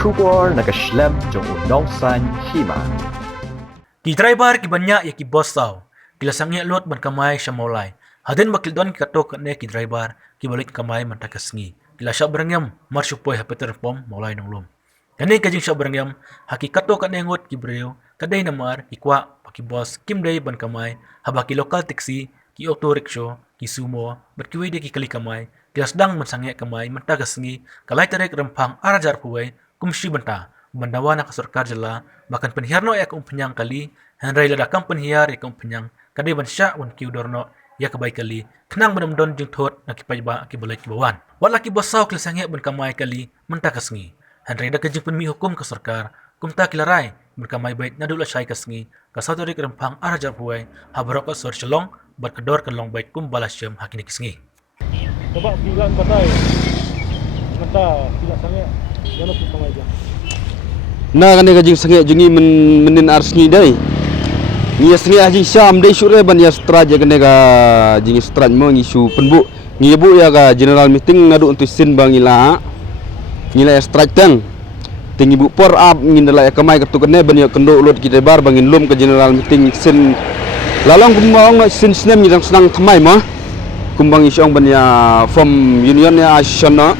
Kubor nakaslem jong unongsan hima. Ki driver ki banya ya ki boss tau. Kila sangi lot ban kamay siya maulay. Hadin makildon ki katok ne ki driver ki balik kamay man takasngi. Kila siya berangyam marsyupoy hapeter pom maulay nang lum. Kani kajing siya berangyam haki katok ne ngot ki breo kaday namar ikwa paki boss kimday ban kamay haba ki local taxi ki auto rickshaw ki sumo berkiwi de ki kali kamay kila sedang mansangi kamay man takasngi kalay tarek rempang arajar puway kumshi banta bandawa na kasurkar jala makan penhiarno ya kung penyang kali henry ladakang penhiar ya kung penyang kadai ban sya wan kiudorno ya kebaik kali kenang benam-don jeng thot na kipajba kibalai kibawan wala ki bosaw klisange ban kamay kali menta kasngi henry da kajing penmi hukum kasurkar kumta kilarai berkamay bait nadula syai kasngi kasatorik rempang arajar puai habarok asor chelong berkedor kelong bait kum balasyam hakini kisngi coba bilang batai menta tidak sange jangan lupa kamay aja. Na kani kajing sange jungi menin arsni dai. Ngi sange ajing syam dai syure ban ya straja kene ka jingi straj mo ngi su penbu. Ngi bu ya ka general meeting ngadu untuk sin bang ila. Ngila ya straj tang. Tingi bu por up ngindala ya kamai ketu kene ban ya kendo ulot kita bar bangin lum ke general meeting sin. Lalong kumbang sin snem ngi senang thamai ma. Kumbang isyong ban ya from union ya asyana.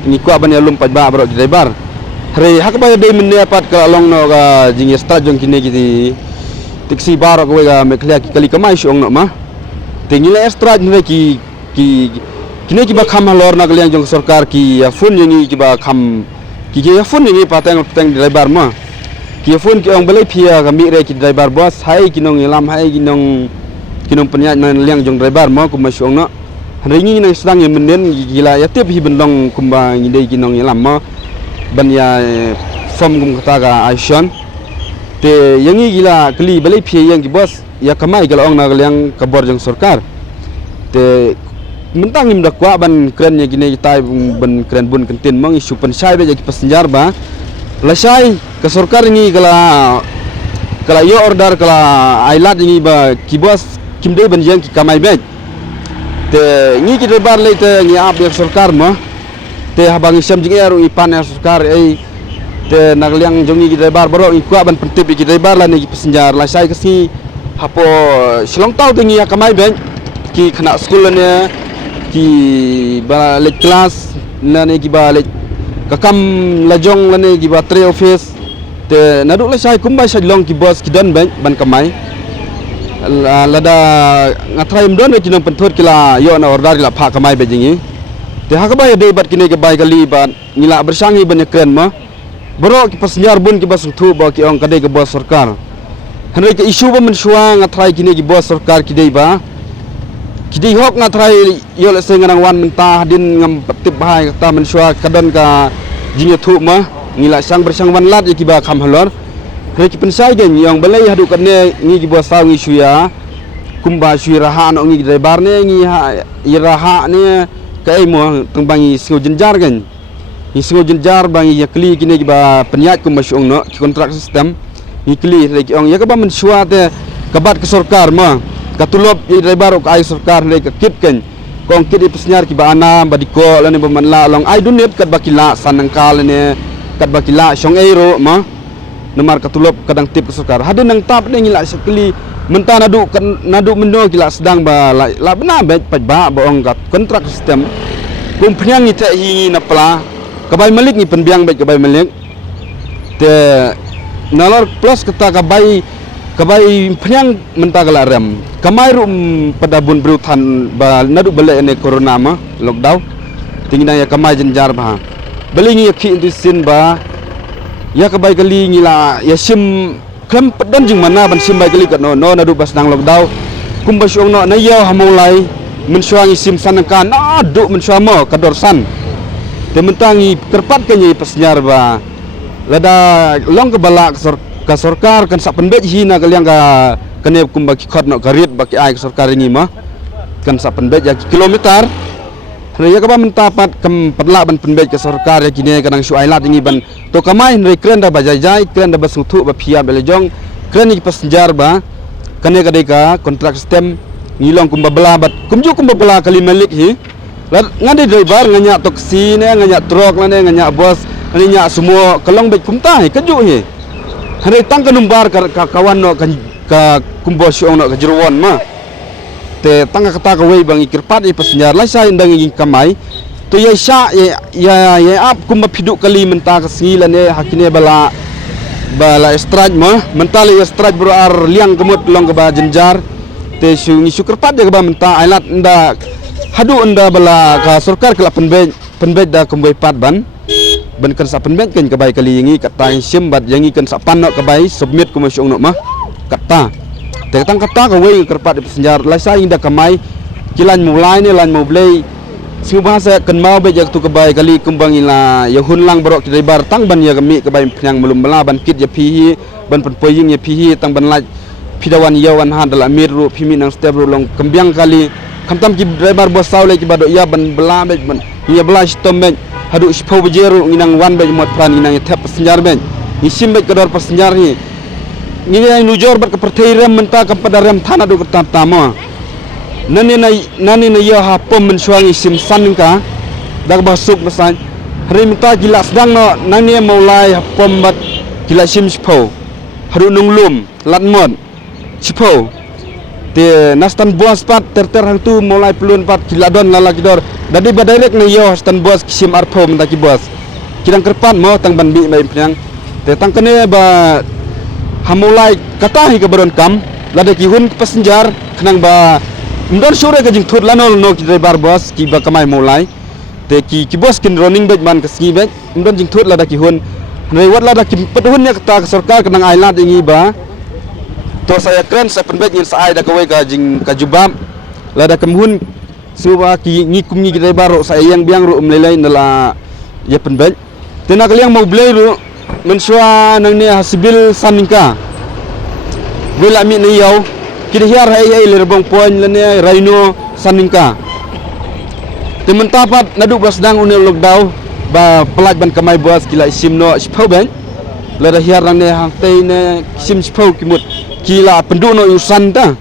Ngi ku ban ya lum pajba bro kita bar. Hari hak bayar day menye pat ka along no ka jingi start jong kini kiti taxi bar ko ga meklia ki kali kamai syong no ma tingila extra ni kini ki ba kham halor na kalian jong sarkar ki ya phone yangi ki ba kham ki ya phone yangi patang driver ma ki phone ki ong belai phia ka mi re ki driver boss hai kinong ilam hai kinong penya na liang jong driver ma kuma syong no hari ni nang sedang menen gila ya tip hi bendong kumba ngidai kinong ilam ma ban ya form kum kata ka action te yangi gila kli balai phi yang ki bos ya kamai kalau ong na yang kabor jang sarkar te mentang im dak kwa ban kren ya gine tai ban kren bun kentin mang isu pensai be ki passenger ba la sai ke sarkar ni kala yo order kala ailat ni ba ki bos kimde ban yang ki kamai be te ngi ki bar le te ngi ap ya sarkar ma te habang isam jing eru ipan ya sarkar te nagliang jongi kita bar baro ikwa ban pentip kita bar la ni passenger la sai kasi hapo selong tau tingi ya kamai ben ki khana school ne ki balik kelas na ne ki balik kakam lajong la ne ki ba tre office te naduk la sai kumbai sai long ki boss ki don ben ban kamai lada ngatrai mdon ki nang penthot kila yo na order la pha kamai be jingi te hakaba ya debat kini ke bai kali ban ngila bersangi banyak keren ma bro ki passenger bun ki basung thu ba ki ong kadai ke bos sarkar hanai ke isu ba mensua ngatrai kini ki bos sarkar ki dei ba ki dei hok ngatrai yo le sengang wan mentah din ngam petip bahai kata mensua kadan ka jinge thu ma ngila sang bersang wan lat ki ba kham halor hanai ki pensai gen yang balai hadu kane ngi ki bos saw ngi suya kumba suiraha no ngi driver ne ngi iraha ne kai mo tungbangi singo jenjar kan singo jenjar bangi yakli kini ba penyat ku masyong no kontrak sistem ikli lagi ong ya ka ba mensua te kabat ke sarkar ma katulop driver ok ai sarkar le ka kip kan kong kit pesnyar ki ba ana badiko lane ba manla long ai dunit kat bakila sanangkal ne kat bakila syong euro ma nomar katulop kadang tip ke sarkar hadin nang tap ne ngila sekali menta nadu mendo kila sedang ba la benar bet pajba boong kat kontrak sistem kum penyang ni te hi na pla kabai malik ni penbiang bet kabai malik te nalor plus kata kabai penyang menta kala rem kamai rum pada bun berutan ba nadu bele ne corona ma lockdown tingina ya kamai jenjar ba beli ngi ki sin ba ya kabai kali ngila ya sim kem pedan jing mana ban sim bai kali kat no nadu bas nang lockdown kum basyong no na yo hamulai mensuangi sim sanangka na du mensuamo kador san te mentangi terpat kenyi pasnyar ba lada long ke balak ka sarkar kan sak penbet hina kaliang ka kene kum baki khot no garit baki ai ka sarkar ngi ma kan sak penbet ya kilometer ya ka ba mentapat kem perla ban penbet ka sarkar ya kini kadang su ailat ngi ban to kamai re kren da bajajai kren da basuthu ba phia belejong kren ni passenger ba kane kadai ka kontrak sistem ngilong kumba bela bat kumju kumba bela kali malik hi ngade driver nganya taksi ne nganya truk ne nganya bos Ani nya semua kalong bet kumta he keju he. Hari tang kanumbar kawan no ka kumbo syong no kejeruan ma. Te tang kata ka wei bang ikirpat i pasnyar lai sai ndang ing kamai. To ya sya ya ap kumba piduk kali menta kesingilan e hakine bala straj ma mental ya straj bro ar liang kemut long ke ba jenjar te sungi syukurpat dia ke ba menta ailat nda hadu anda bala ka sarkar kala penbej da kumboi pat ban kan sa penbej kan kebai kali yangi kata sim bat yangi kan sa panok kebai submit ku masyong no ma kata te tang kata ka wei kerpat di senjar lai sai inda kamai kilan mulai ni lan mau blei siu bahasa kan mau be jak tu kebai kali kumbang ila ya hunlang borok ki bar tang ban ya kami kebai pnyang melum bela ban kit ya pihi ban penpoying ya pihi tang ban laj pidawan yawan han dal amir ru pimi nang step ru long kembiang kali kamtam ki driver bos saw le ki bado ya ban bela be ban ya bela stom be hadu spau bejeru nginang wan be mot pran nginang tep senjar be ngisim be kedor senjar ni nginang nujor bat ke pertai rem menta kepada rem thana du ketam tama nani na ya ha pom mensuangi sim sanka dak basuk masan hari minta gila sedang no nani mulai ha pom bat gila sim spau hadu nunglum latmon spau te nastan buas pat ter hang tu mulai pelun pat gila don lala kidor dadi badirek na yo stan buas kisim arpo mendaki buas kidang kerpan mau tang ban bi mai pnyang te tang kene ba hamulai katahi ke baron kam lada ki hun passenger kenang ba mdon sore ka jing thut lanol no ki driver bus ki ba kamai mulai te ki bus kin running back man ka ski back mdon jing thut lada ki hun nei wat lada ki pedhun ya kata sarkar kenang ailat ingi ba to saya kren sa penbet ngin sa ai da ka we ka jing ka jubam lada kemhun suwa ki ngi kum ngi driver ro saya yang biang ro umlelai nala ya penbet te nak liang mau blai ro mensua nang ni hasibil saningka wela mi ni yau kini hiar hai lerbong poin lene raino saningka temen tapat nadu basdang unel lockdown ba pelaj ban kamai bos kila simno spau ben lada hiar nang ne hang tei ne sim spau kimut kila penduno usan ta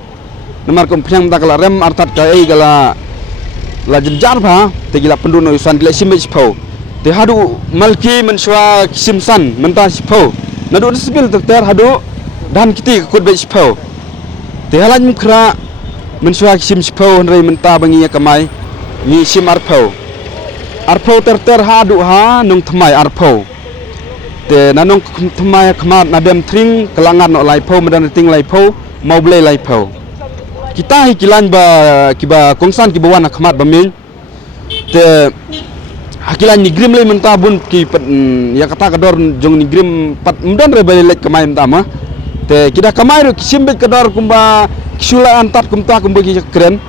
namar kom phyang ta kala rem artat ka gala la jenjar ba te kila penduno usan kila sim spau te hadu malki mensua simsan menta spau nadu sibil ter hadu dan kiti kut be spau te halan mukra mensua sim spau nrei menta bangi kamai ni sim arpau ter hadu ha nung thmai arpau te nanong thmai khmat nadem thring kelangan no laipau medan ting laipau mau blei laipau kita hi kilan ba kiba kongsan ki bawan khmat bamin te hakilan ni grim le menta bun ki ya kata kador jong ni grim pat mdan re balik kamai mtama te kita kamai ro kisimbe kador kumba kisula antat kumta kumba ki keren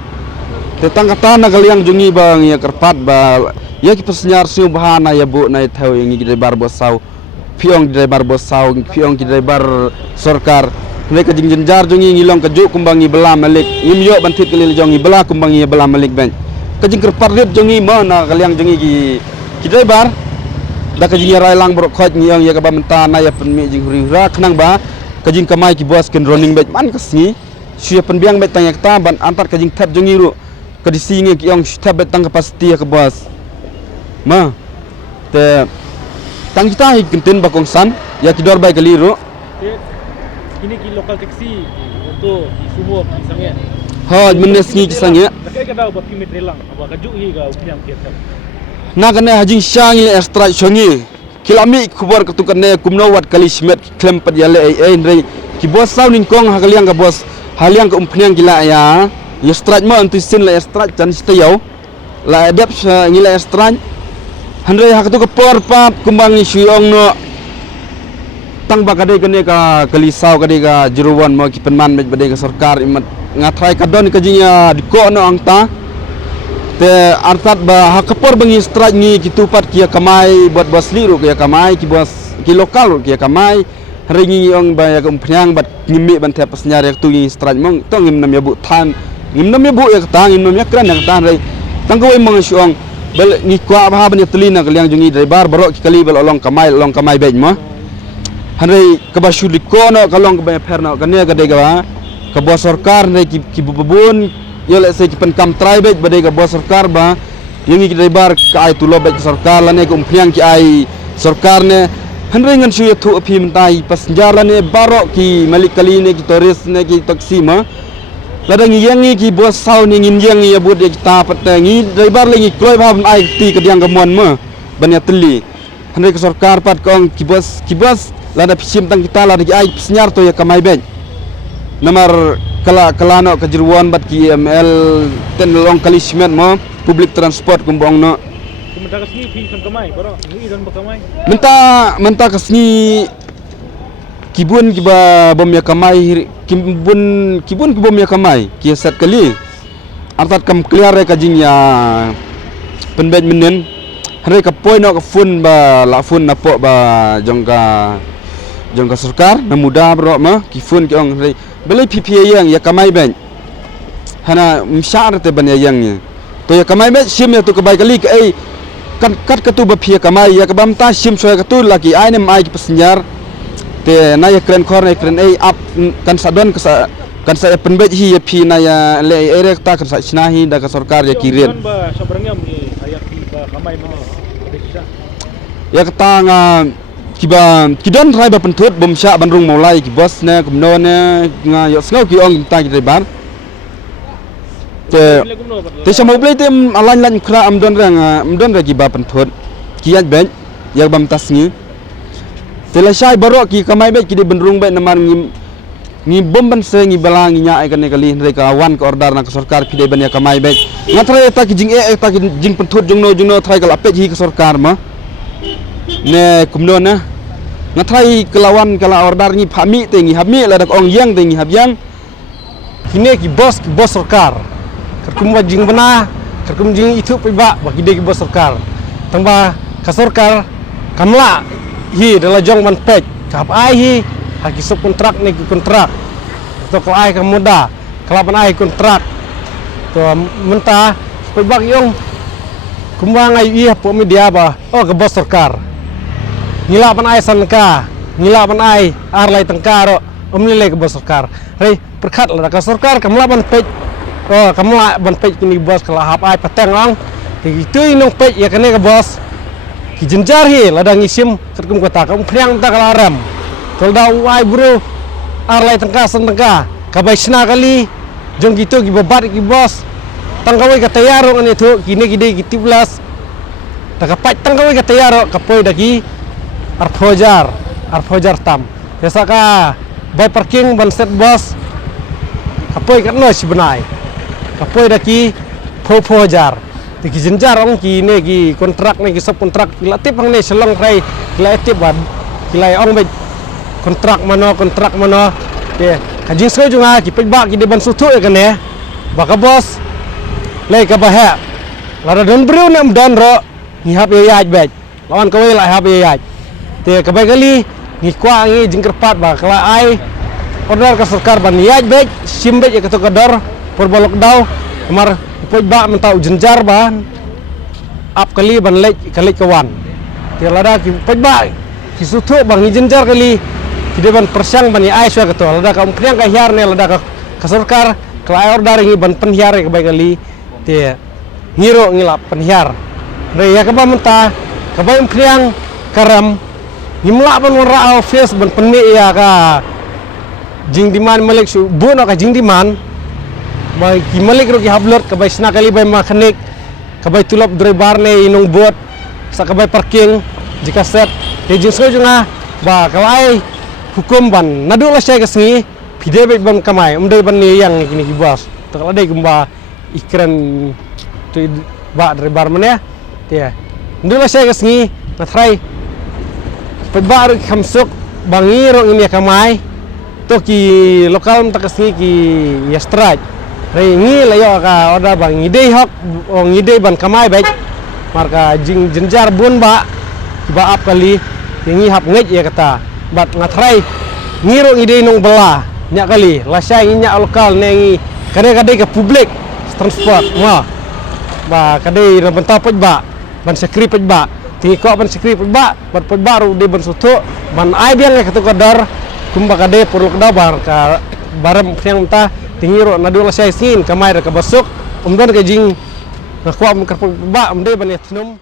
te tang kata na kaliang jongi bang ya kerpat ba ya ki pesnyar siu bahana ya bu nai thau yang ki bar bosau piong driver bosau piong ki driver sarkar mereka jing jenjar jongi ngilong kejuk kumbangi bela malik ngimyo bantit kelil jongi bela kumbangi bela malik ben kajing kerpat rit jongi mana kaliang jongi ki driver da kajing rai lang brok khoj ngiang ya ka ba menta na ya penmi jing huri-hura kenang ba kajing kamai ki bos ken running back man kasni suya penbiang bet tanya ta ban antar kajing tap jongi ru kadisi ngi ki ong tap bet tang kapasiti ya ka bos ma te tang kita hi kenten bakong san ya ki dor bai kaliru ini ki local taxi untuk di sumo ki sange ha menes ngi ki sange nakai kada ba ki mitrelang aba kaju hi ga upyam kiat na kane hajing syang ile extra chongi kilami khubor ketukan ne kumno wat kali smet klem pat yale ai rei ki bos saw ning kong hakaliang ka bos haliang ka umpnyang gila ya strike mo antu sin la strike chan stayau la adap ngila strike handre hak tu ka por pap kumbang syong no tang ba kadai kane ka kalisau kadai ka jeruan mo ki penman me badai ka sarkar imat ngatrai kadon ka jinya diko no angta te artat ba hakapor bangi strike ni kitupat kia kamai buat bosli ru kia kamai ki bos ki lokal ru kia kamai ringi ong ba ya kumpnyang bat ngimi ban te pasnyar yak tu ni strike mong to ngim nam ya bu than ngim nam ya bu ya tang ngim nam ya kran ya tang rei tang ko mong syong bel ni kwa ba ban telina kaliang jungi driver barok ki kali bel olong kamai bej mo hanrei ka ba syudiko no kalong ka ba perna kane ka de ga ka bos sarkar ne ki bubun ya le se ki pen kam trai bej badai ka bos sarkar ba yangi ki driver ka ai tulo bej sarkar lane ko umpiang ki ai Sarkar ne henry ngan shu thu aphi mentai passenger ne barok ki malik kali ne ki tourist ne ki taksi ma ladang yangi ki bos sau ni ngin yangi abut ya kita patangi driver lagi kloi bab ai ti ke diang kemuan ma banya teli henry ke sarkar pat kong ki bos lada pisim tang kita lada ki ai passenger to ya kamai ben nomor kala no kejeruan bat ki ml ten long kali simet ma public transport kumbong no Sementara sini pi kan kamai, baru ni dan berkamai. menta kasni kibun kiba bom ya kamai kibun bom ya kamai ki set kali artat kam clear ka jing ya penbet menen hari ka poi no ka fun ba la fun na po ba jongka sarkar na muda bro ma ki fun ki ong hari belai PPA yang ya kamai ben hana msyar te ban ya yang ni to ya kamai ben sim ya tu ka bai kali ka ai kan kat katu ba phia kamai ya ka bam ta sim soy ka tu laki ai nem ai ki passenger te na ya kren khor na kren ai up kan sadon kan sa penbet hi ya phi na ya le ere ta kan sa chinahi da ka sarkar ya kirin Kan ba sabarangam ni ayak pi ba kamai mana. Desa. ya kata nga kidon rai ba pentut bom sya bandrung maulai ki bos ne kumno ne nga yo snau ki ong ta ki bar te sama blai te lan kra amdon ki ba pentut ki yan ben ya bam tas ni te la sai baro ki kamai be ki de bandrung be namar ngi bom ban se ngi bala ngi nya ai kan kali re ka wan ka order na ka sarkar pide ban ya kamai be ngatra ta ki jing pentut jungno thai kala pe ji ka sarkar ma ne kumno na ngathai kelawan kala order ni phami te ngi habmi la dak ong yang te ngi hab yang kini ki bos sarkar kerkum ba jing bana kerkum jing itu pe ba ki bos sarkar tamba ka sarkar kamla hi dala jong man pej kap ai hi haki sub kontrak ni kontrak to ko ai ka muda kalaban ai kontrak to menta pe ba yong kumang ai iya po media ba oh ke bos sarkar ngila ban ai sanka ngila ban ai arlai tengkaro omlele ke bos sarkar rei perkhat la ka sarkar kamla ban pej oh kamla ban pej kini bos kala hap ai pateng lang itu inong pej ya kene ke bos ki jenjar hi la dang isim kerkum kota kam priang ta kala ram tol da ai bro arlai tengka sentengka kabai sna kali jong gitu ki babat ki bos tangkawai ka tayaro ane thu kini kide ki 17 takapat tangkawai ka tayaro kapoi daki arfojar tam biasa ka by parking ban set bos kapoi kat no si benai kapoi daki fojar ki jenjar ong ki ne ki kontrak ne ki sub kontrak kila tip hang ne selong rai kila tip ban kila ong be kontrak mano ke kajing so junga ki pejba ki de ban sutu e kan ne baka bos le ka bahe la don bru nem don ro ni hab ye yaj bej lawan kawai la hab ye yaj te ka bai kali ni kwa ngi jingkerpat ba kala ai order ka sarkar ban yaj bej sim bej ka to kadar por bolok daw kamar pejba mentau jenjar ban ap kali ban lej kali kawan te lada ki pejba ki sutu bang ni jenjar kali ki de ban persang ban ai so ka to lada ka umpriang ka hiar ne lada ka sarkar kala order ngi ban penhiar ka bai kali te ngiro ngilap penhiar re ya ka ba menta ka bai umpriang karam ngimla ban wara face ban penme ya ka jing diman malik su buno ka jing diman ba ki malik ro ki hablot ka bai sna kali bai mekanik ka bai tulap driver ne inong bot sa ka bai parking jika set te jing so junga ba kalai hukum ban nadu la sai ka sngi pide be ban kamai umdai ban ni yang kini ki bos to kala dei gumba ikran tu ba driver mane te ndu la sai ka sngi na try pebaru kamsuk bangiro ini kamai to ki lokal tak kasni ki ya strike rei ngi la yo ka oda bang ide hok ngide ban kamai baik marka jing jenjar bun ba ap kali ngi hap ngej ya kata bat ngatrai ngiro ide nong bela nya kali la sai nya lokal nengi kade ke publik transport wah ba kade ra benta pejba ban sekri pejba ti ko ban sekri pejba bat baru de ban sutu ban ai biang ka to kadar kumba kade puruk dabar ka barem yang ta tingiro na dula sai sin kamay ra ka basuk umdon ka jing na kwa ba umde ban etnum